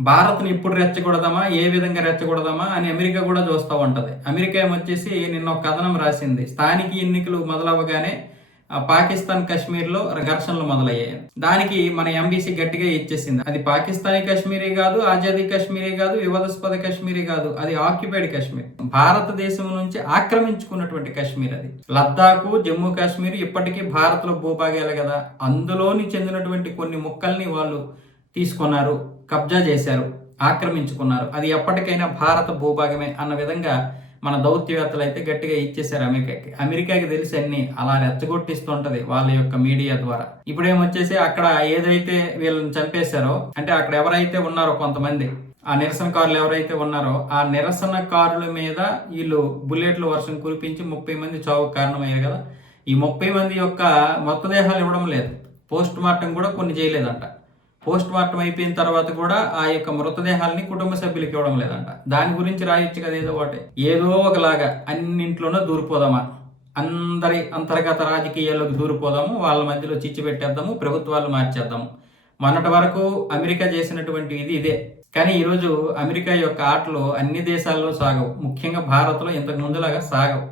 భారత్‌ని ఎప్పుడు రెచ్చగొడదామా? ఏ విధంగా రెచ్చగొడదామా? అని అమెరికా కూడా చూస్తా ఉంటది. అమెరికా ఏమొచ్చేసి నిన్న ఒక కథనం రాసింది. స్థానిక ఎన్నికలు మొదలవ్వగానే పాకిస్తాన్, కశ్మీర్‌లో ఘర్షణలు మొదలయ్యాయి. దానికి మన ఎంబీసీ గట్టిగా ఇచ్చేసింది. అది పాకిస్తానీ కశ్మీరీ కాదు, ఆజాదీ కశ్మీరీ కాదు, వివాదాస్పద కశ్మీరీ కాదు. అది ఆక్యుపైడ్ కశ్మీర్. భారతదేశం నుంచి ఆక్రమించుకున్నటువంటి కశ్మీర్ అది. లద్దాఖు, జమ్మూ కాశ్మీర్ ఇప్పటికీ భారత్‌లో భూభాగాలే కదా! అందులోని చెందినటువంటి కొన్ని ముక్కల్ని వాళ్ళు తీసుకున్నారు, కబ్జా చేశారు, ఆక్రమించుకున్నారు. అది ఎప్పటికైనా భారత భూభాగమే అన్న విధంగా మన దౌత్యవేత్తలు అయితే గట్టిగా ఇచ్చేశారు అమెరికాకి. అమెరికాకి తెలిసి అన్ని అలా రెచ్చగొట్టిస్తుంటది వాళ్ళ యొక్క మీడియా ద్వారా. ఇప్పుడేమొచ్చేసి అక్కడ ఏదైతే వీళ్ళని చంపేశారో, అంటే అక్కడ ఎవరైతే ఉన్నారో కొంతమంది ఆ నిరసనకారులు ఎవరైతే ఉన్నారో ఆ నిరసనకారుల మీద వీళ్ళు బుల్లెట్ల వర్షం కురిపించి 30 మంది చావుకు కారణమయ్యారు కదా. ఈ 30 మంది యొక్క మృతదేహాలు ఇవ్వడం లేదు, పోస్ట్ మార్టం కూడా కొన్ని చేయలేదంట. పోస్ట్ మార్టం అయిపోయిన తర్వాత కూడా ఆ యొక్క మృతదేహాలని కుటుంబ సభ్యులకు ఇవ్వడం లేదంట. దాని గురించి రాయొచ్చు కదా ఏదో ఒకటి. ఏదో ఒకలాగా అన్నింట్లోనూ దూరిపోదామా, అందరి అంతర్గత రాజకీయాల్లోకి దూరిపోదాము, వాళ్ళ మధ్యలో చిచ్చు పెట్టేద్దాము, ప్రభుత్వాలు మార్చేద్దాము. మొన్నటి వరకు అమెరికా చేసినటువంటి ఇదే. కానీ ఈరోజు అమెరికా యొక్క ఆటలు అన్ని దేశాల్లో సాగవు, ముఖ్యంగా భారత్లో ఇంతకు ముందులాగా సాగవు.